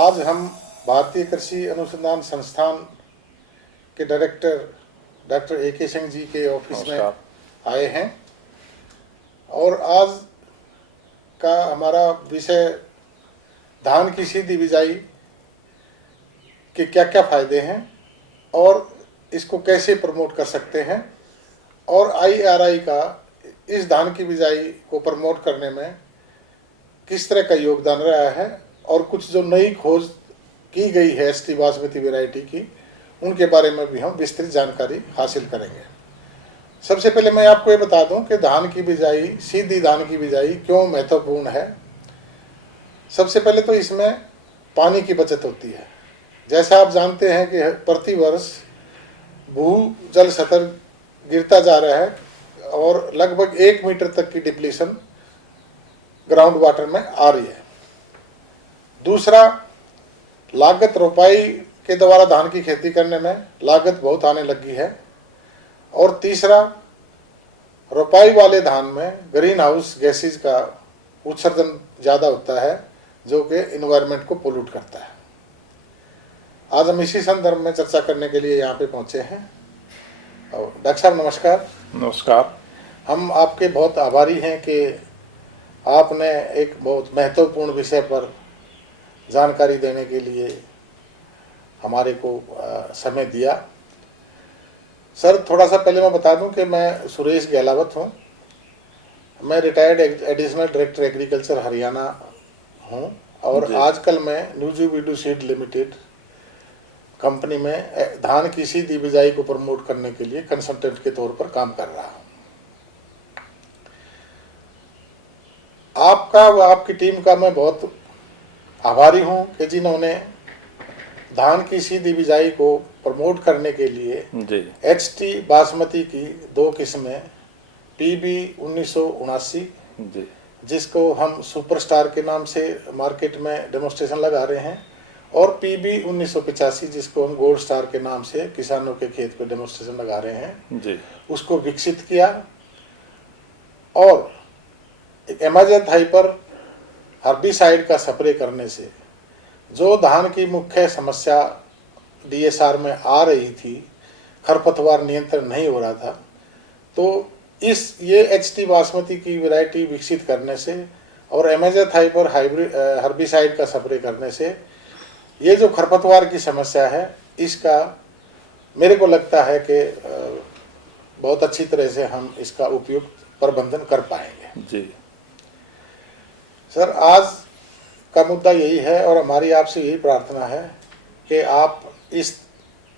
आज हम भारतीय कृषि अनुसंधान संस्थान के डायरेक्टर डॉक्टर ए के सिंह जी के ऑफिस में आए हैं और आज का हमारा विषय धान की सीधी बिजाई के क्या क्या फायदे हैं और इसको कैसे प्रमोट कर सकते हैं और IRI का इस धान की बिजाई को प्रमोट करने में किस तरह का योगदान रहा है और कुछ जो नई खोज की गई है ST बासमती वैरायटी की, उनके बारे में भी हम विस्तृत जानकारी हासिल करेंगे। सबसे पहले मैं आपको ये बता दूं कि धान की बिजाई, सीधी धान की बिजाई क्यों महत्वपूर्ण है। सबसे पहले तो इसमें पानी की बचत होती है। जैसा आप जानते हैं कि प्रति वर्ष भूजल स्तर गिरता जा रहा है और लगभग 1 मीटर तक की डिप्लीशन ग्राउंड वाटर में आ रही है। दूसरा, लागत रोपाई के द्वारा धान की खेती करने में लागत बहुत आने लगी है। और तीसरा, रोपाई वाले धान में ग्रीन हाउस गैसेज का उत्सर्जन ज़्यादा होता है जो कि इन्वायरमेंट को पोल्यूट करता है। आज हम इसी संदर्भ में चर्चा करने के लिए यहाँ पे पहुँचे हैं। और डॉक्टर साहब नमस्कार। नमस्कार। हम आपके बहुत आभारी हैं कि आपने एक बहुत महत्वपूर्ण विषय पर जानकारी देने के लिए हमारे को समय दिया। सर, थोड़ा सा पहले मैं बता दूं कि मैं सुरेश गहलावत हूं। मैं retired additional director agriculture Haryana हूं और आजकल मैं न्यूजीवीडू सीड लिमिटेड कंपनी में धान की सीधी बिजाई को प्रमोट करने के लिए कंसल्टेंट के तौर पर काम कर रहा हूं। आपका व आपकी टीम का मैं बहुत आभारी हूं कि जिन्होंने धान की सीधी बिजाई को प्रमोट करने के लिए HT बासमती की 2 किस्में PB 1979 जिसको हम सुपरस्टार के नाम से मार्केट में डेमोन्स्ट्रेशन लगा रहे हैं और PB 1985 जिसको हम गोल्ड स्टार के नाम से किसानों के खेत पे डेमोन्स्ट्रेशन लगा रहे हैं उसको विकसित किया। और एमाजेंट हाइपर हर्बिसाइड का स्प्रे करने से जो धान की मुख्य समस्या DSR में आ रही थी, खरपतवार नियंत्रण नहीं हो रहा था, तो ये HT बासमती की वैरायटी विकसित करने से और एमाजेंट हाइपर हर्बिसाइड का स्प्रे करने से ये जो खरपतवार की समस्या है इसका मेरे को लगता है कि बहुत अच्छी तरह से हम इसका उपयुक्त प्रबंधन कर पाएंगे। जी सर, आज का मुद्दा यही है और हमारी आपसे यही प्रार्थना है कि आप इस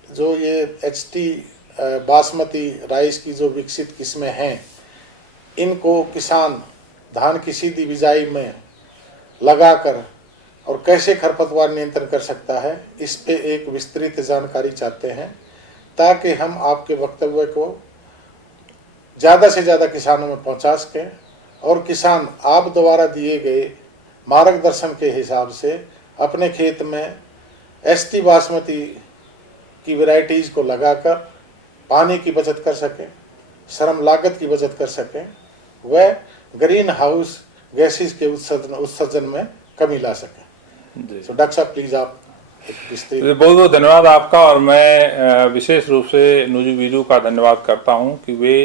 जो ये HT बासमती राइस की जो विकसित किस्में हैं इनको किसान धान की सीधी बिजाई में लगाकर और कैसे खरपतवार नियंत्रण कर सकता है इस पे एक विस्तृत जानकारी चाहते हैं ताकि हम आपके वक्तव्य को ज़्यादा से ज़्यादा किसानों में पहुंचा सकें और किसान आप द्वारा दिए गए मार्गदर्शन के हिसाब से अपने खेत में ST बासमती की वैरायटीज़ को लगाकर पानी की बचत कर सकें, श्रम लागत की बचत कर सकें व ग्रीन हाउस गैसेज के उत्सर्जन में कमी ला सकें। तो डॉक्टर साहब प्लीज़ आप बहुत बहुत धन्यवाद आपका। और मैं विशेष रूप से न्यूजीवीडू का धन्यवाद करता हूं कि वे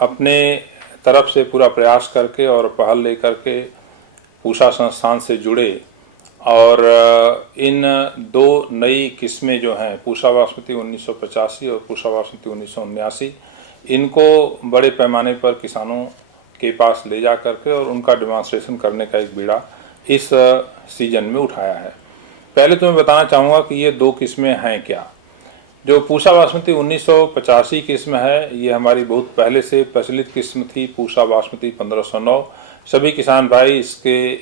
अपने तरफ से पूरा प्रयास करके और पहल लेकर के पूषा संस्थान से जुड़े और इन 2 नई किस्में जो हैं पूषा बासमती 1985 और पूषा बासमती 1979 इनको बड़े पैमाने पर किसानों के पास ले जा करके और उनका डेमोन्स्ट्रेशन करने का एक बीड़ा इस सीजन में उठाया है। पहले तो मैं बताना चाहूँगा कि ये 2 किस्में हैं क्या। जो पूषा बासमती 1985 किस्म है ये हमारी बहुत पहले से प्रचलित किस्म थी। पूषा बासमती 1509 सभी किसान भाई इसके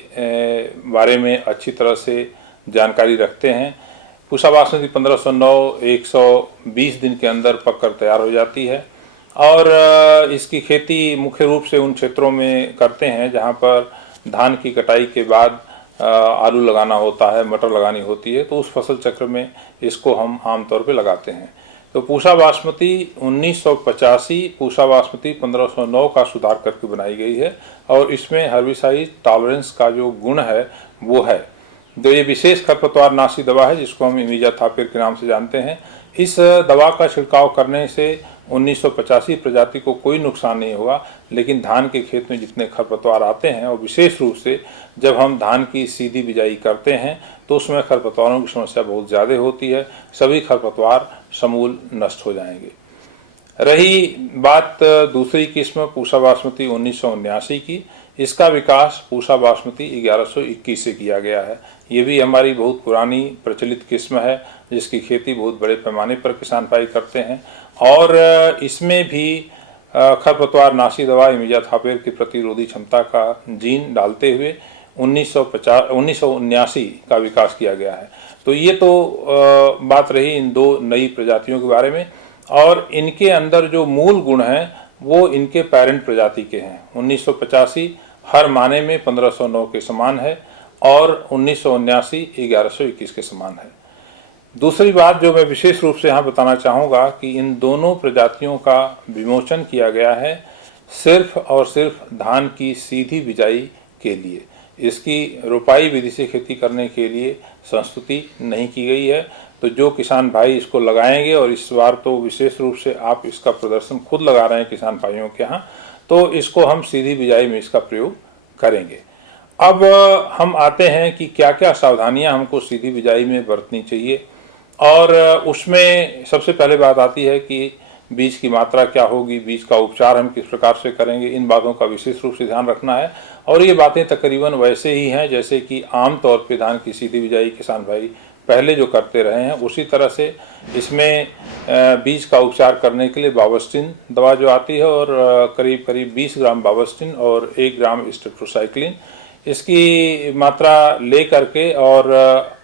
बारे में अच्छी तरह से जानकारी रखते हैं। पूषा बासमती 1509 120 दिन के अंदर पककर तैयार हो जाती है और इसकी खेती मुख्य रूप से उन क्षेत्रों में करते हैं जहां पर धान की कटाई के बाद आलू लगाना होता है, मटर लगानी होती है, तो उस फसल चक्र में इसको हम आमतौर पे लगाते हैं। तो पूषा बासमती 1985 पूषा बासमती 1509 का सुधार करके बनाई गई है और इसमें हर्बिसाइड टॉलरेंस का जो गुण है वो है। जो ये विशेष खरपतवार नाशी दवा है जिसको हम इमिजाथापिर के नाम से जानते हैं, इस दवा का छिड़काव करने से 1985 प्रजाति को कोई नुकसान नहीं हुआ। लेकिन धान के खेत में जितने खरपतवार आते हैं और विशेष रूप से जब हम धान की सीधी बिजाई करते हैं तो उसमें खरपतवारों की समस्या बहुत ज़्यादा होती है। सभी खरपतवार समूल नष्ट हो जाएंगे। रही बात दूसरी किस्म पूसा बासमती 1979 की, इसका विकास पूसा बासमती 1121 से किया गया है। ये भी हमारी बहुत पुरानी प्रचलित किस्म है जिसकी खेती बहुत बड़े पैमाने पर किसान भाई करते हैं और इसमें भी खरपतवार नाशी दवा इमिजाथापिर की प्रतिरोधी क्षमता का जीन डालते हुए 1979 का विकास किया गया है। तो ये तो बात रही इन दो नई प्रजातियों के बारे में, और इनके अंदर जो मूल गुण हैं वो इनके पेरेंट प्रजाति के हैं। 1985 हर माने में 1509 के समान है और 1979 1121 के समान है। दूसरी बात जो मैं विशेष रूप से यहाँ बताना चाहूँगा कि इन दोनों प्रजातियों का विमोचन किया गया है सिर्फ और सिर्फ धान की सीधी बिजाई के लिए। इसकी रोपाई विधि से खेती करने के लिए संस्तुति नहीं की गई है। तो जो किसान भाई इसको लगाएंगे, और इस बार तो विशेष रूप से आप इसका प्रदर्शन खुद लगा रहे हैं किसान भाइयों के यहाँ, तो इसको हम सीधी बिजाई में इसका प्रयोग करेंगे। अब हम आते हैं कि क्या क्या सावधानियां हमको सीधी बिजाई में बरतनी चाहिए, और उसमें सबसे पहले बात आती है कि बीज की मात्रा क्या होगी, बीज का उपचार हम किस प्रकार से करेंगे, इन बातों का विशेष रूप से ध्यान रखना है। और ये बातें तकरीबन वैसे ही हैं जैसे कि आम तौर पे धान की सीधी बिजाई किसान भाई पहले जो करते रहे हैं उसी तरह से इसमें बीज का उपचार करने के लिए बावस्टिन दवा जो आती है और करीब करीब 20 ग्राम बावस्टिन और 1 ग्राम स्टेप्टोसाइक्लिन, इसकी मात्रा ले करके और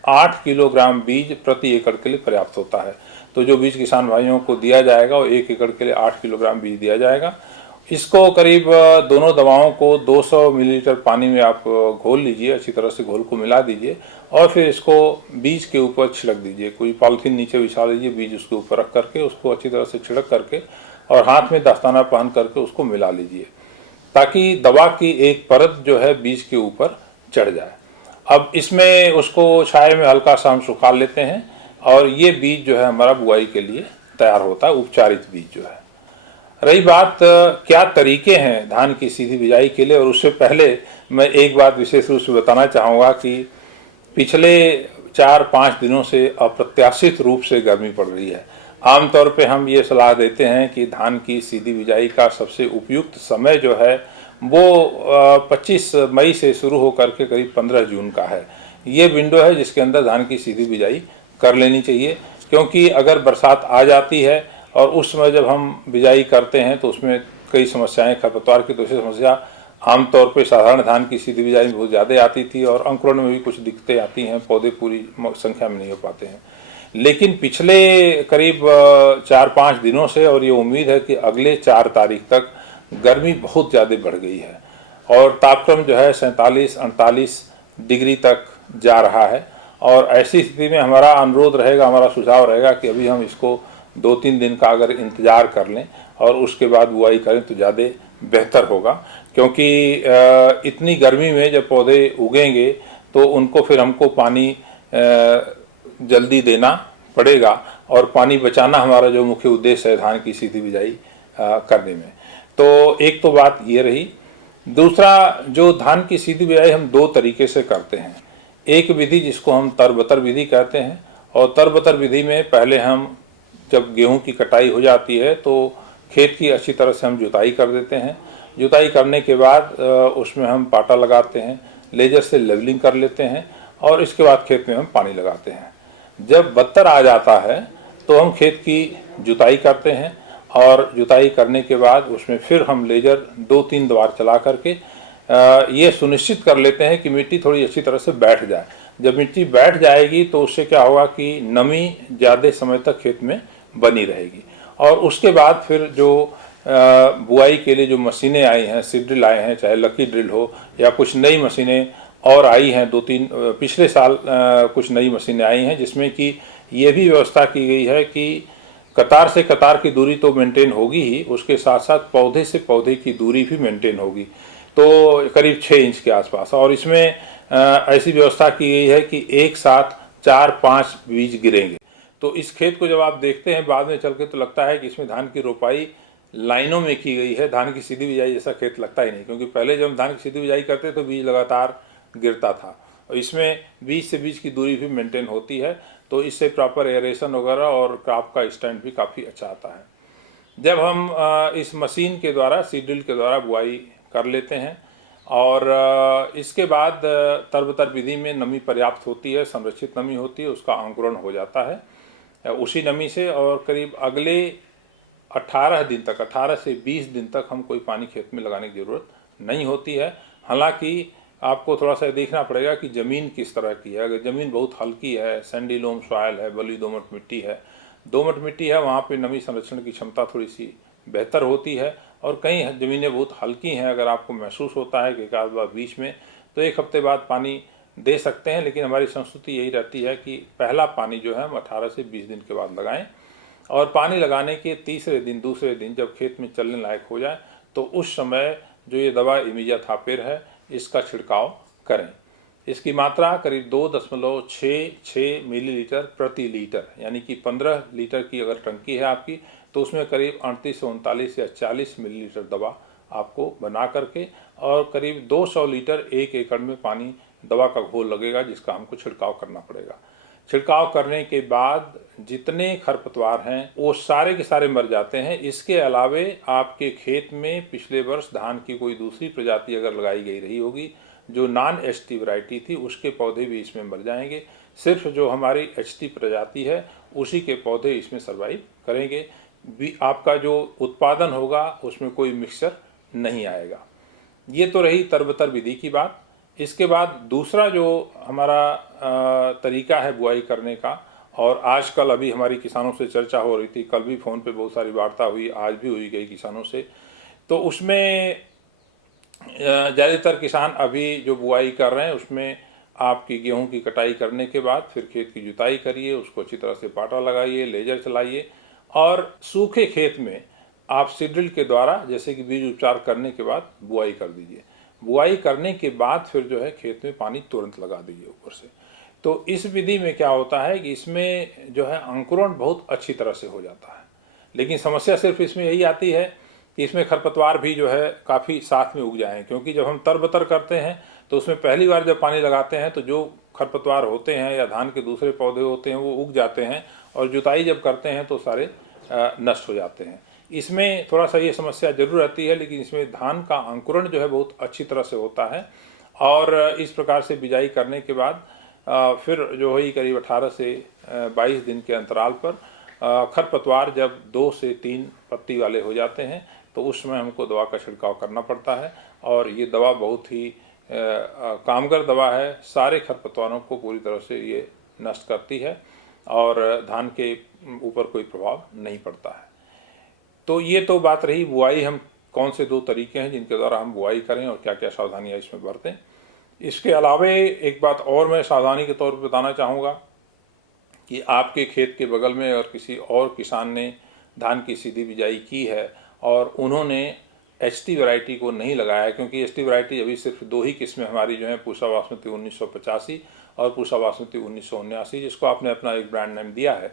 8 किलोग्राम बीज प्रति एकड़ के लिए पर्याप्त होता है। तो जो बीज किसान भाइयों को दिया जाएगा वो 1 एकड़ के लिए 8 किलोग्राम बीज दिया जाएगा। इसको करीब दोनों दवाओं को 200 मिलीलीटर पानी में आप घोल लीजिए, अच्छी तरह से घोल को मिला दीजिए और फिर इसको बीज के ऊपर छिड़क दीजिए। कोई पॉलिथीन नीचे बिछा लीजिए, बीज उसके ऊपर रख करके उसको अच्छी तरह से छिड़क करके और हाथ में दस्ताना पहन करके उसको मिला लीजिए ताकि दवा की एक परत जो है बीज के ऊपर चढ़ जाए। अब इसमें उसको छाया में हल्का सा हम सुखा लेते हैं और ये बीज जो है हमारा बुआई के लिए तैयार होता है, उपचारित बीज जो है। रही बात क्या तरीके हैं धान की सीधी बिजाई के लिए, और उससे पहले मैं एक बात विशेष रूप से बताना चाहूँगा कि पिछले 4-5 दिनों से अप्रत्याशित रूप से गर्मी पड़ रही है। आमतौर पे हम ये सलाह देते हैं कि धान की सीधी बिजाई का सबसे उपयुक्त समय जो है वो 25 मई से शुरू होकर के करीब 15 जून का है। ये विंडो है जिसके अंदर धान की सीधी बिजाई कर लेनी चाहिए, क्योंकि अगर बरसात आ जाती है और उस समय जब हम बिजाई करते हैं तो उसमें कई समस्याएं, खरपतवार की दूसरी समस्या आमतौर पे साधारण धान की सीधी बिजाई में बहुत ज़्यादा आती थी और अंकुरण में भी कुछ दिक्कतें आती हैं, पौधे पूरी संख्या में नहीं हो पाते हैं। लेकिन पिछले करीब 4-5 दिनों से, और ये उम्मीद है कि अगले 4 तारीख तक गर्मी बहुत ज़्यादा बढ़ गई है और तापक्रम जो है 47-48 डिग्री तक जा रहा है। और ऐसी स्थिति में हमारा अनुरोध रहेगा, हमारा सुझाव रहेगा कि अभी हम इसको 2-3 दिन का अगर इंतज़ार कर लें और उसके बाद बुआई करें तो ज़्यादा बेहतर होगा, क्योंकि इतनी गर्मी में जब पौधे उगेंगे तो उनको फिर हमको पानी जल्दी देना पड़ेगा और पानी बचाना हमारा जो मुख्य उद्देश्य है धान की सीधी बिजाई करने में। तो एक तो बात ये रही। दूसरा, जो धान की सीधी बिजाई हम 2 तरीके से करते हैं। एक विधि जिसको हम तरबतर विधि कहते हैं, और तरबतर विधि में पहले हम जब गेहूं की कटाई हो जाती है तो खेत की अच्छी तरह से हम जुताई कर देते हैं। जुताई करने के बाद उसमें हम पाटा लगाते हैं, लेजर से लेवलिंग कर लेते हैं और इसके बाद खेत में हम पानी लगाते हैं। जब बत्तर आ जाता है तो हम खेत की जुताई करते हैं और जुताई करने के बाद उसमें फिर हम लेजर 2-3 बार चला करके ये सुनिश्चित कर लेते हैं कि मिट्टी थोड़ी अच्छी तरह से बैठ जाए। जब मिट्टी बैठ जाएगी तो उससे क्या होगा कि नमी ज़्यादा समय तक खेत में बनी रहेगी। और उसके बाद फिर जो बुआई के लिए जो मशीनें आई हैं, सीड ड्रिल आए हैं, चाहे लकी ड्रिल हो या कुछ नई मशीनें और आई हैं, 2-3 पिछले साल कुछ नई मशीनें आई हैं जिसमें कि ये भी व्यवस्था की गई है कि कतार से कतार की दूरी तो मेंटेन होगी ही, उसके साथ साथ पौधे से पौधे की दूरी भी मेंटेन होगी, तो करीब 6 इंच के आसपास। और इसमें ऐसी व्यवस्था की गई है कि एक साथ 4-5 बीज गिरेंगे। तो इस खेत को जब आप देखते हैं बाद में चल के तो लगता है कि इसमें धान की रोपाई लाइनों में की गई है, धान की सीधी बिजाई जैसा खेत लगता ही नहीं, क्योंकि पहले जब हम धान की सीधी बिजाई करते तो बीज लगातार गिरता था और इसमें बीज से बीज की दूरी भी मेंटेन होती है, तो इससे प्रॉपर एयरेशन वगैरह और क्रॉप का स्टैंड भी काफ़ी अच्छा आता है। जब हम इस मशीन के द्वारा सीड ड्रिल के द्वारा बुआई कर लेते हैं और इसके बाद तरबतर विधि में नमी पर्याप्त होती है, संरक्षित नमी होती है, उसका अंकुरण हो जाता है उसी नमी से, और करीब अगले 18 दिन तक, 18 से 20 दिन तक हम कोई पानी खेत में लगाने की ज़रूरत नहीं होती है। हालांकि आपको थोड़ा सा देखना पड़ेगा कि ज़मीन किस तरह की है। अगर ज़मीन बहुत हल्की है, सैंडी लोम सॉइल है, बलुई दोमट मिट्टी है, दोमट मिट्टी है, वहाँ पे नमी संरक्षण की क्षमता थोड़ी सी बेहतर होती है। और कई ज़मीनें बहुत हल्की हैं, अगर आपको महसूस होता है कि एक आध बार बीच में, तो एक हफ्ते बाद पानी दे सकते हैं, लेकिन हमारी संस्कृति यही रहती है कि पहला पानी जो है हम 18 से 20 दिन के बाद लगाएं और पानी लगाने के तीसरे दिन, दूसरे दिन जब खेत में चलने लायक हो जाए तो उस समय जो ये दवा इमिजाथापिर है इसका छिड़काव करें। इसकी मात्रा करीब 2.66 मिलीलीटर प्रति लीटर, यानी कि 15 लीटर की अगर टंकी है आपकी तो उसमें करीब 38 से 39 या 40 मिलीलीटर दवा आपको बना करके, और करीब 200 लीटर 1 एकड़ में पानी दवा का घोल लगेगा जिसका हमको छिड़काव करना पड़ेगा। छिड़काव करने के बाद जितने खरपतवार हैं वो सारे के सारे मर जाते हैं। इसके अलावे आपके खेत में पिछले वर्ष धान की कोई दूसरी प्रजाति अगर लगाई गई रही होगी जो नॉन एचटी वैरायटी थी, उसके पौधे भी इसमें मर जाएंगे। सिर्फ जो हमारी एचटी प्रजाति है उसी के पौधे इसमें सर्वाइव करेंगे। आपका जो उत्पादन होगा उसमें कोई मिक्सचर नहीं आएगा। ये तो रही तरबतर विधि की बात। इसके बाद दूसरा जो हमारा तरीका है बुआई करने का, और आजकल अभी हमारी किसानों से चर्चा हो रही थी, कल भी फ़ोन पे बहुत सारी वार्ता हुई, आज भी हुई गई किसानों से, तो उसमें ज़्यादातर किसान अभी जो बुआई कर रहे हैं उसमें आपकी गेहूं की कटाई करने के बाद फिर खेत की जुताई करिए, उसको अच्छी तरह से पाटा लगाइए, लेजर चलाइए और सूखे खेत में आप सीड ड्रिल के द्वारा जैसे कि बीज उपचार करने के बाद बुआई कर दीजिए। बुआई करने के बाद फिर जो है खेत में पानी तुरंत लगा दीजिए ऊपर से। तो इस विधि में क्या होता है कि इसमें जो है अंकुरण बहुत अच्छी तरह से हो जाता है, लेकिन समस्या सिर्फ इसमें यही आती है कि इसमें खरपतवार भी जो है काफ़ी साथ में उग जाएं, क्योंकि जब हम तरबतर करते हैं तो उसमें पहली बार जब पानी लगाते हैं तो जो खरपतवार होते हैं या धान के दूसरे पौधे होते हैं वो उग जाते हैं, और जुताई जब करते हैं तो सारे नष्ट हो जाते हैं। इसमें थोड़ा सा ये समस्या जरूर रहती है, लेकिन इसमें धान का अंकुरण जो है बहुत अच्छी तरह से होता है। और इस प्रकार से बिजाई करने के बाद फिर जो है करीब 18 से 22 दिन के अंतराल पर खरपतवार जब 2 से 3 पत्ती वाले हो जाते हैं तो उस समय हमको दवा का छिड़काव करना पड़ता है, और ये दवा बहुत ही कामगर दवा है। सारे खरपतवारों को पूरी तरह से ये नष्ट करती है और धान के ऊपर कोई प्रभाव नहीं पड़ता है। तो ये तो बात रही बुआई, हम कौन से 2 तरीके हैं जिनके द्वारा हम बुआई करें और क्या क्या सावधानियां इसमें बरतें। इसके अलावे एक बात और मैं सावधानी के तौर पर बताना चाहूँगा कि आपके खेत के बगल में और किसी और किसान ने धान की सीधी बिजाई की है और उन्होंने एचटी वैरायटी को नहीं लगाया, क्योंकि एचटी वैरायटी अभी सिर्फ 2 ही किस्में हमारी जो हैं, पूसा बासमती 1985 और पूसा बासमती 1979, जिसको आपने अपना एक ब्रांड नेम दिया है।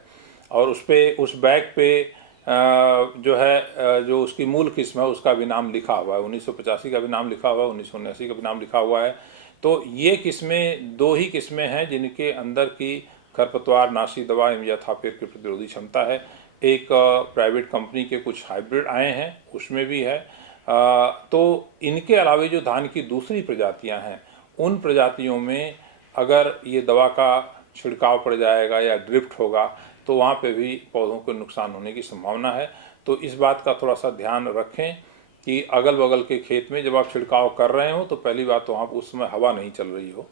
और उस बैग पे जो है जो उसकी मूल किस्म है उसका भी नाम लिखा हुआ है, 1985 का भी नाम लिखा हुआ है, 1979 का भी नाम लिखा हुआ है। तो ये किस्में 2 ही किस्में हैं जिनके अंदर की खरपतवार नाशी दवा इमिजाथापिर की प्रतिरोधी क्षमता है। एक प्राइवेट कंपनी के कुछ हाइब्रिड आए हैं उसमें भी है। तो इनके अलावा जो धान की दूसरी प्रजातियां हैं उन प्रजातियों में अगर ये दवा का छिड़काव पड़ जाएगा या ड्रिफ्ट होगा तो वहाँ पे भी पौधों को नुकसान होने की संभावना है। तो इस बात का थोड़ा सा ध्यान रखें कि अगल बगल के खेत में जब आप छिड़काव कर रहे हो तो पहली बात तो वहाँ उस समय हवा नहीं चल रही हो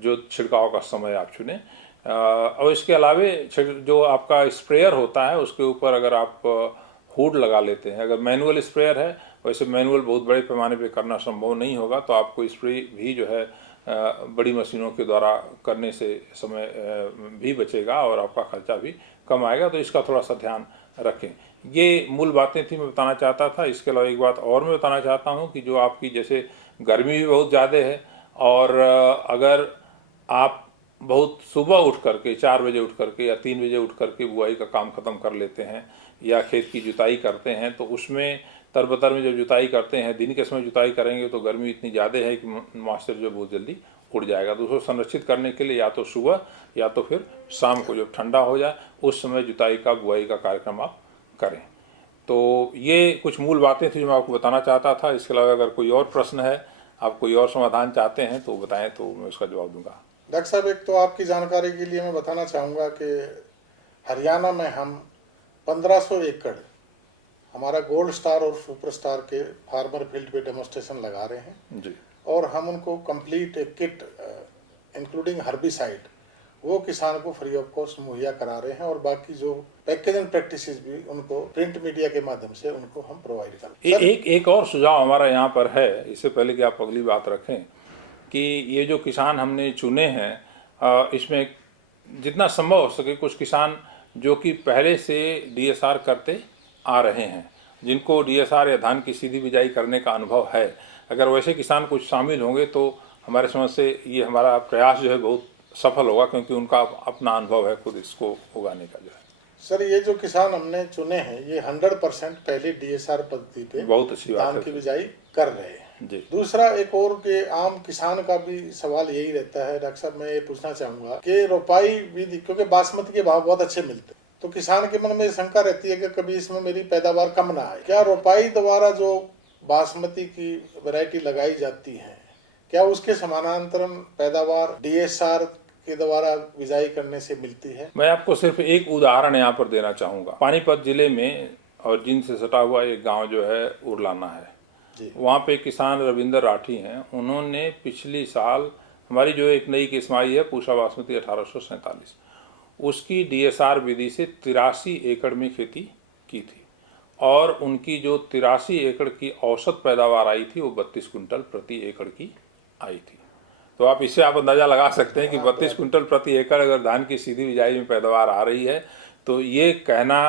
जो छिड़काव का समय आप चुनें। और इसके अलावे जो आपका स्प्रेयर होता है उसके ऊपर अगर आप हुड लगा लेते हैं, अगर मैनुअल स्प्रेयर है, वैसे मैनुअल बहुत बड़े पैमाने पे करना संभव नहीं होगा, तो आपको स्प्रे भी जो है बड़ी मशीनों के द्वारा करने से समय भी बचेगा और आपका खर्चा भी कम आएगा। तो इसका थोड़ा सा ध्यान रखें। ये मूल बातें थी मैं बताना चाहता था। इसके अलावा एक बात और मैं बताना चाहता हूँ कि जो आपकी जैसे गर्मी भी बहुत ज़्यादा है और अगर आप बहुत सुबह उठ करके 4 बजे उठ करके या 3 बजे उठ करके बुआई का काम ख़त्म कर लेते हैं या खेत की जुताई करते हैं, तो उसमें तरबतर में जब जुताई करते हैं, दिन के समय जुताई करेंगे तो गर्मी इतनी ज़्यादा है कि मॉइस्चर जो बहुत जल्दी उड़ जाएगा। तो उसको संरक्षित करने के लिए या तो सुबह या तो फिर शाम को जब ठंडा हो जाए उस समय जुताई का बुआई का कार्यक्रम आप करें। तो ये कुछ मूल बातें थी जो मैं आपको बताना चाहता था। इसके अलावा अगर कोई और प्रश्न है, आप कोई और समाधान चाहते हैं तो बताएं, तो मैं उसका जवाब दूंगा। डॉक्टर साहब, एक तो आपकी जानकारी के लिए मैं बताना चाहूँगा कि हरियाणा में हम 1500 एकड़ हमारा गोल्ड स्टार और सुपर स्टार के फार्मर फील्ड पे डेमोस्ट्रेशन लगा रहे हैं जी। और हम उनको कंप्लीट एक किट इंक्लूडिंग हर्बिसाइड वो किसान को फ्री ऑफ कॉस्ट मुहैया करा रहे हैं और बाकी जो पैकेज एंड प्रैक्टिसेस भी उनको प्रिंट मीडिया के माध्यम से उनको हम प्रोवाइड करते हैं। एक और सुझाव हमारा यहाँ पर है, इससे पहले कि आप अगली बात रखें, कि ये जो किसान हमने चुने हैं इसमें जितना संभव हो सके कुछ किसान जो कि पहले से डीएसआर करते आ रहे हैं, जिनको डीएसआर या धान की सीधी बिजाई करने का अनुभव है, अगर वैसे किसान कुछ शामिल होंगे तो हमारे समझ से ये हमारा प्रयास जो है बहुत सफल होगा, क्योंकि उनका अपना अनुभव है खुद इसको उगाने का जो है। सर, ये जो किसान हमने चुने हैं ये 100% पहले डीएसआर पद्धति पे बहुत अच्छी बात धान है की बिजाई कर रहे हैं जी। दूसरा एक और के आम किसान का भी सवाल यही रहता है डॉक्टर साहब, मैं ये पूछना चाहूंगा कि रोपाई विधि, क्योंकि बासमती के भाव बहुत अच्छे मिलते हैं, तो किसान के मन में शंका रहती है कि कभी इसमें मेरी पैदावार कम ना आए। क्या रोपाई द्वारा जो बासमती की वैरायटी लगाई जाती है, क्या उसके समानांतर पैदावार डीएसआर के द्वारा बिजाई करने से मिलती है? मैं आपको सिर्फ एक उदाहरण यहाँ पर देना चाहूँगा। पानीपत जिले में और जींद से सटा हुआ एक गांव जो है उरलाना है जी। वहाँ पे किसान रविंदर राठी हैं। उन्होंने पिछली साल हमारी जो एक नई किस्म आई है पूषा बासमती 1847, उसकी डीएसआर विधि से 83 एकड़ में खेती की थी और उनकी जो 83 एकड़ की औसत पैदावार आई थी वो 32 कुंटल प्रति एकड़ की आई थी। तो आप इससे आप अंदाज़ा लगा सकते हैं कि 32 कुंटल प्रति एकड़ अगर धान की सीधी बिजाई में पैदावार आ रही है तो ये कहना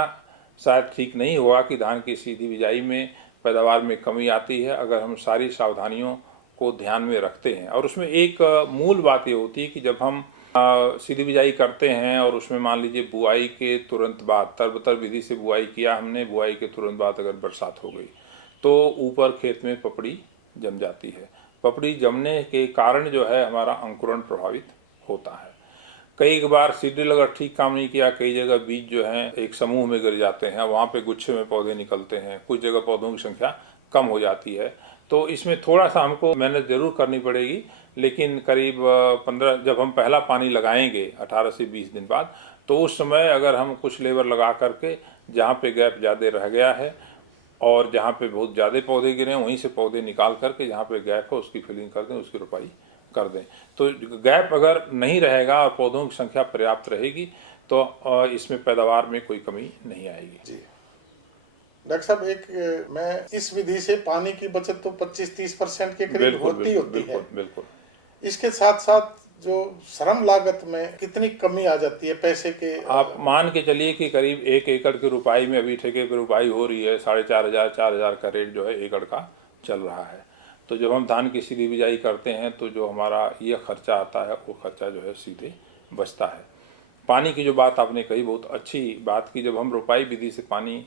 शायद ठीक नहीं होगा कि धान की सीधी बिजाई में पैदावार में कमी आती है, अगर हम सारी सावधानियों को ध्यान में रखते हैं। और उसमें एक मूल बात ये होती है कि जब हम सीधी बिजाई करते हैं और उसमें मान लीजिए बुआई के तुरंत बाद तरबतर विधि से बुआई किया हमने, बुआई के तुरंत बाद अगर बरसात हो गई तो ऊपर खेत में पपड़ी जम जाती है। पपड़ी जमने के कारण जो है हमारा अंकुरण प्रभावित होता है। कई बार सीडड्रिल अगर ठीक काम नहीं किया, कई जगह बीज जो हैं एक समूह में गिर जाते हैं, वहाँ पे गुच्छे में पौधे निकलते हैं, कुछ जगह पौधों की संख्या कम हो जाती है। तो इसमें थोड़ा सा हमको मेहनत जरूर करनी पड़ेगी, लेकिन करीब 15 जब हम पहला पानी लगाएंगे 18 से 20 दिन बाद, तो उस समय अगर हम कुछ लेबर लगा करके जहाँ पे गैप ज़्यादा रह गया है और जहाँ पे बहुत ज़्यादा पौधे गिरे हैं वहीं से पौधे निकाल करके जहाँ पे गैप है उसकी फिलिंग कर दें, उसकी रोपाई कर दें। तो गैप अगर नहीं रहेगा और पौधों की संख्या पर्याप्त रहेगी तो इसमें पैदावार में कोई कमी नहीं आएगी। जी डॉक्टर साहब, एक मैं इस विधि से पानी की बचत तो 25-30% के करीब होती है। बिल्कुल। इसके साथ साथ जो श्रम लागत में कितनी कमी आ जाती है पैसे के? आप मान के चलिए कि करीब 1 एकड़ की रुपाई में अभी ठेके पे रुपाई हो रही है 4,500 का रेट जो है एकड़ का चल रहा है। तो जब हम धान की सीधी बिजाई करते हैं तो जो हमारा ये खर्चा आता है वो खर्चा जो है सीधे बचता है। पानी की जो बात आपने कही बहुत अच्छी बात की, जब हम रोपाई विधि से पानी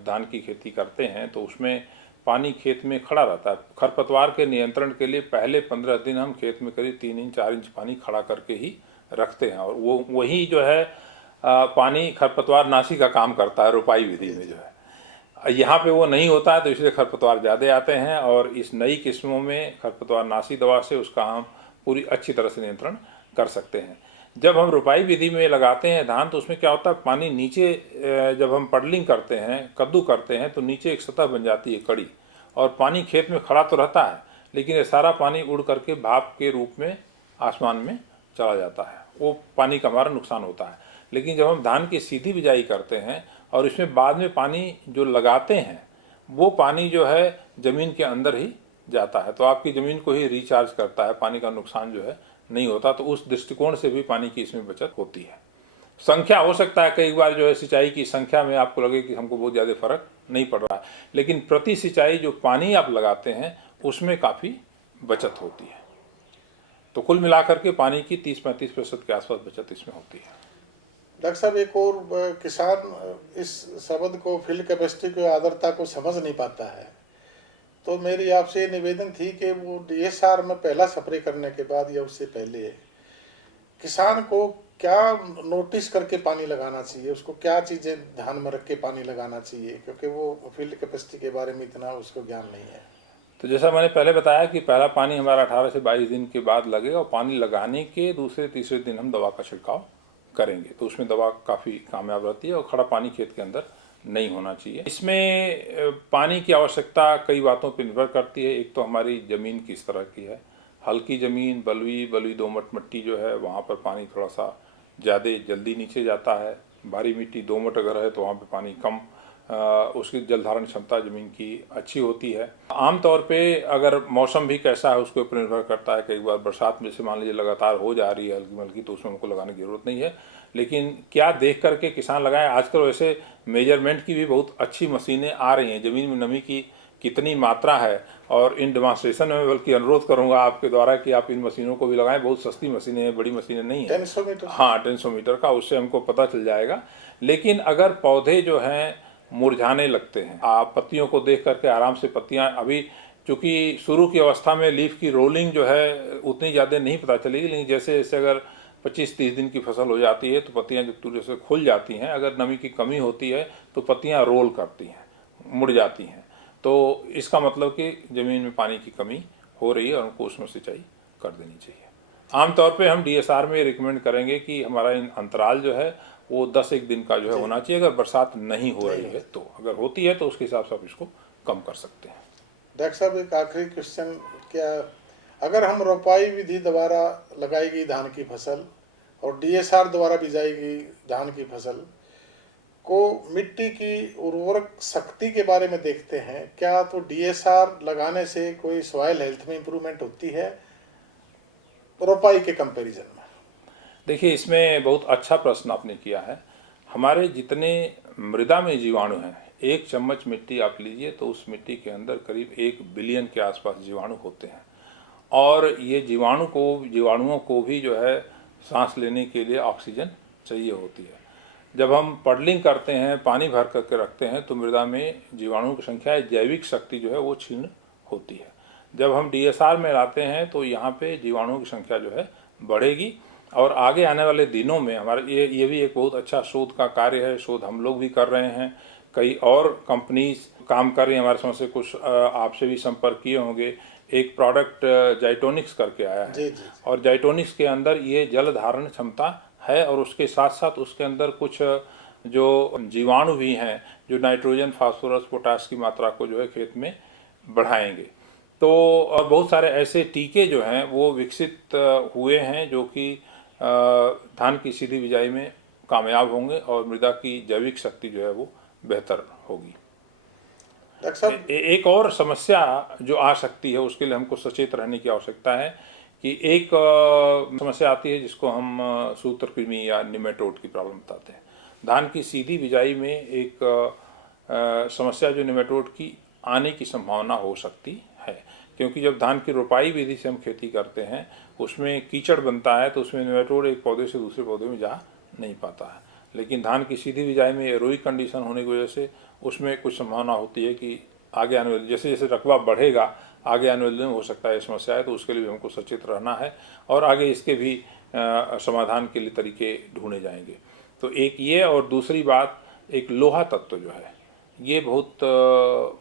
धान की खेती करते हैं तो उसमें पानी खेत में खड़ा रहता है। खरपतवार के नियंत्रण के लिए पहले 15 दिन हम खेत में करीब 3 इंच 4 इंच पानी खड़ा करके ही रखते हैं और वो वही जो है पानी खरपतवार नाशी का काम करता है रोपाई विधि में जो है। यहाँ पे वो नहीं होता है तो इसलिए खरपतवार ज़्यादा आते हैं और इस नई किस्मों में खरपतवार नाशी दवा से उसका हम पूरी अच्छी तरह से नियंत्रण कर सकते हैं। जब हम रोपाई विधि में लगाते हैं धान तो उसमें क्या होता है, पानी नीचे जब हम पडलिंग करते हैं, कद्दू करते हैं तो नीचे एक सतह बन जाती है कड़ी और पानी खेत में खड़ा तो रहता है लेकिन ये सारा पानी उड़ करके भाप के रूप में आसमान में चला जाता है, वो पानी का हमारा नुकसान होता है। लेकिन जब हम धान की सीधी बिजाई करते हैं और इसमें बाद में पानी जो लगाते हैं वो पानी जो है ज़मीन के अंदर ही जाता है तो आपकी ज़मीन को ही रिचार्ज करता है, पानी का नुकसान जो है नहीं होता। तो उस दृष्टिकोण से भी पानी की इसमें बचत होती है। संख्या हो सकता है कई बार जो है सिंचाई की संख्या में आपको लगे कि हमको बहुत ज़्यादा फर्क नहीं पड़ रहा है, लेकिन प्रति सिंचाई जो पानी आप लगाते हैं उसमें काफ़ी बचत होती है। तो कुल मिलाकर के पानी की 30-35% के आसपास बचत इसमें होती है। डॉक्टर साहब, एक और किसान इस शब्द को, फील्ड कैपेसिटी को, आर्द्रता को समझ नहीं पाता है, तो मेरी आपसे ये निवेदन थी कि वो DSR में पहला स्प्रे करने के बाद या उससे पहले किसान को क्या नोटिस करके पानी लगाना चाहिए, उसको क्या चीज़ें ध्यान में रख के पानी लगाना चाहिए, क्योंकि वो फील्ड कैपेसिटी के बारे में इतना उसको ज्ञान नहीं है। तो जैसा मैंने पहले बताया कि पहला पानी हमारा 18 से 22 दिन के बाद लगेगा और पानी लगाने के दूसरे तीसरे दिन हम दवा का छिड़काव करेंगे, तो उसमें दवा काफ़ी कामयाब रहती है और खड़ा पानी खेत के अंदर नहीं होना चाहिए। इसमें पानी की आवश्यकता कई बातों पर निर्भर करती है। एक तो हमारी ज़मीन किस तरह की है, हल्की ज़मीन, बलुई दोमट मिट्टी जो है वहाँ पर पानी थोड़ा सा ज़्यादा जल्दी नीचे जाता है। भारी मिट्टी दोमट अगर है तो वहाँ पे पानी कम, उसकी जल धारण क्षमता ज़मीन की अच्छी होती है। आमतौर पे अगर मौसम भी कैसा है उसके ऊपर निर्भर करता है। कई बार बरसात में से मान लीजिए लगातार हो जा रही है हल्की मल्की, तो उसमें हमको लगाने की ज़रूरत नहीं है। लेकिन क्या देख करके किसान लगाएं। आजकल वैसे मेजरमेंट की भी बहुत अच्छी मशीनें आ रही हैं, ज़मीन में नमी की कितनी मात्रा है, और इन डेमोन्स्ट्रेशन में बल्कि अनुरोध करूंगा आपके द्वारा कि आप इन मशीनों को भी लगाएं। बहुत सस्ती मशीनें हैं, बड़ी मशीनें नहीं हैं। 300 मीटर। हाँ, 300 मीटर का, उससे हमको पता चल जाएगा। लेकिन अगर पौधे जो हैं मुरझाने लगते हैं, आप पत्तियों को देख करके आराम से, पत्तियां अभी चूंकि शुरू की अवस्था में लीफ की रोलिंग जो है उतनी ज़्यादा नहीं पता चलेगी, लेकिन जैसे जैसे अगर 25-30 दिन की फसल हो जाती है तो पत्तियां जब पूरे से खुल जाती हैं, अगर नमी की कमी होती है तो पत्तियां रोल करती हैं, मुड़ जाती हैं, तो इसका मतलब कि ज़मीन में पानी की कमी हो रही है और उनको उसमें सिंचाई कर देनी चाहिए। आमतौर पे हम DSR में रिकमेंड करेंगे कि हमारा अंतराल जो है वो 10-1 दिन का जो है होना चाहिए, अगर बरसात नहीं हो रही है तो। अगर होती है तो उसके हिसाब से आप इसको कम कर सकते हैं। डॉक्टर साहब, एक आखिरी क्वेश्चन, क्या अगर हम रोपाई विधि द्वारा लगाएगी धान की फसल और DSR द्वारा बिजाएगी धान की फसल को, मिट्टी की उर्वरक शक्ति के बारे में देखते हैं क्या, तो DSR लगाने से कोई सॉइल हेल्थ में इम्प्रूवमेंट होती है रोपाई के कंपैरिजन में? देखिए, इसमें बहुत अच्छा प्रश्न आपने किया है। हमारे जितने मृदा में जीवाणु हैं, 1 चम्मच मिट्टी आप लीजिए तो उस मिट्टी के अंदर करीब 1 बिलियन के आसपास जीवाणु होते हैं, और ये जीवाणुओं को भी जो है सांस लेने के लिए ऑक्सीजन चाहिए होती है। जब हम पडलिंग करते हैं, पानी भर करके रखते हैं, तो मृदा में जीवाणुओं की संख्या, जैविक शक्ति जो है वो क्षीण होती है। जब हम DSR में लाते हैं तो यहाँ पे जीवाणुओं की संख्या जो है बढ़ेगी, और आगे आने वाले दिनों में हमारा ये भी एक बहुत अच्छा शोध का कार्य है। शोध हम लोग भी कर रहे हैं, कई और कंपनीज काम कर रही हैं हमारे समझ से, कुछ आपसे भी संपर्क किए होंगे। एक प्रोडक्ट जाइटोनिक्स करके आया है, जी जी। और जाइटोनिक्स के अंदर ये जल धारण क्षमता है, और उसके साथ साथ उसके अंदर कुछ जो जीवाणु भी हैं जो नाइट्रोजन, फास्फोरस, पोटास की मात्रा को जो है खेत में बढ़ाएंगे। तो और बहुत सारे ऐसे टीके जो हैं वो विकसित हुए हैं जो कि धान की सीधी बिजाई में कामयाब होंगे और मृदा की जैविक शक्ति जो है वो बेहतर होगी। डॉक्टर साहब, एक और समस्या जो आ सकती है उसके लिए हमको सचेत रहने की आवश्यकता है कि एक समस्या आती है जिसको हम सूत्रकृमि या निमेटोड की प्रॉब्लम बताते हैं। धान की सीधी बिजाई में एक समस्या जो निमेटोड की आने की संभावना हो सकती है, क्योंकि जब धान की रोपाई विधि से हम खेती करते हैं उसमें कीचड़ बनता है, तो उसमें निमेटोड एक पौधे से दूसरे पौधे में जा नहीं पाता है। लेकिन धान की सीधी बिजाई में एरोइक कंडीशन होने की वजह से उसमें कुछ संभावना होती है कि आगे आने वाले, जैसे जैसे रकबा बढ़ेगा आगे आने वाले दिन हो सकता है समस्या है, तो उसके लिए भी हमको सचेत रहना है और आगे इसके भी समाधान के लिए तरीके ढूंढे जाएंगे। तो एक ये, और दूसरी बात, एक लोहा तत्व जो है ये बहुत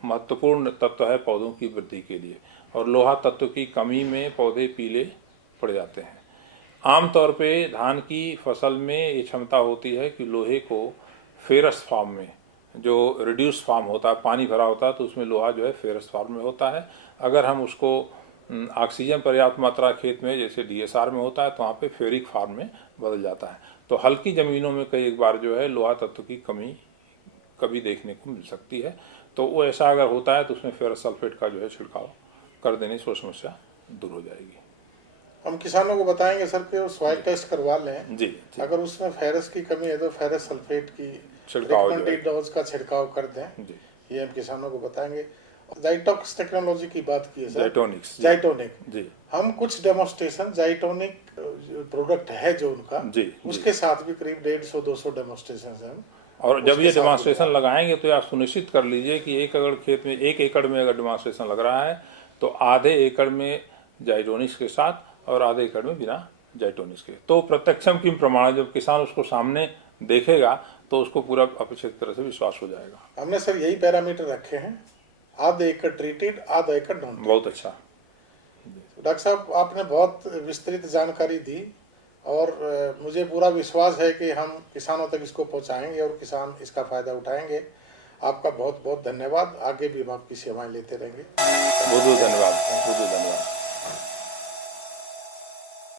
महत्वपूर्ण तत्व है पौधों की वृद्धि के लिए, और लोहा तत्व की कमी में पौधे पीले पड़ जाते हैं। आमतौर पे धान की फसल में ये क्षमता होती है कि लोहे को फेरस फॉर्म में, जो रिड्यूस फॉर्म होता है, पानी भरा होता है तो उसमें लोहा जो है फेरस फॉर्म में होता है। अगर हम उसको ऑक्सीजन पर्याप्त मात्रा खेत में जैसे DSR में होता है तो वहाँ पे फेरिक फॉर्म में बदल जाता है। तो हल्की ज़मीनों में कई एक बार जो है लोहा तत्व की कमी कभी देखने को मिल सकती है, तो वो ऐसा अगर होता है तो उसमें फेरस सल्फेट का जो है छिड़काव कर देने से वो समस्या दूर हो जाएगी। हम किसानों को बताएंगे सर कि वो सॉइल टेस्ट करवा लें। जी। अगर उसमें फेरस की कमी है तो फेरस सल्फेट की छिड़काव रिकमेंडेड डोज का छिड़काव कर दें। जी। ये हम किसानों को बताएंगे। जाइटॉक्स टेक्नोलॉजी की बात की है सर, जाइटोनिक्स जाइटोनिक जी हम कुछ डेमोस्ट्रेशन जाइटोनिक प्रोडक्ट है जो उनका जी उसके साथ भी करीब 150-200 डेमोस्ट्रेशन है। और जब उसके ये साथ भी डेमोन्स्ट्रेशन लगाएंगे तो आप सुनिश्चित कर लीजिए कि एक अगर खेत में 1 एकड़ में अगर डेमोन्स्ट्रेशन लग रहा है तो आधे एकड़ में जाइटोनिक्स के साथ और आधे एकड़ में बिना जाइटोनिक्स के, तो प्रत्यक्षम किम प्रमाण, जब किसान उसको सामने देखेगा तो उसको पूरा अपेक्षित तरह से विश्वास हो जाएगा। हमने सर यही पैरामीटर रखे हैं, आधा एकड़ ट्रीटेड, आधा एकड़ नॉन। बहुत अच्छा डॉक्टर साहब, आपने बहुत विस्तृत जानकारी दी और मुझे पूरा विश्वास है कि हम किसानों तक इसको पहुंचाएंगे और किसान इसका फ़ायदा उठाएंगे। आपका बहुत बहुत धन्यवाद। आगे भी हम आपकी सेवाएं लेते रहेंगे। बहुत बहुत धन्यवाद, बहुत बहुत धन्यवाद।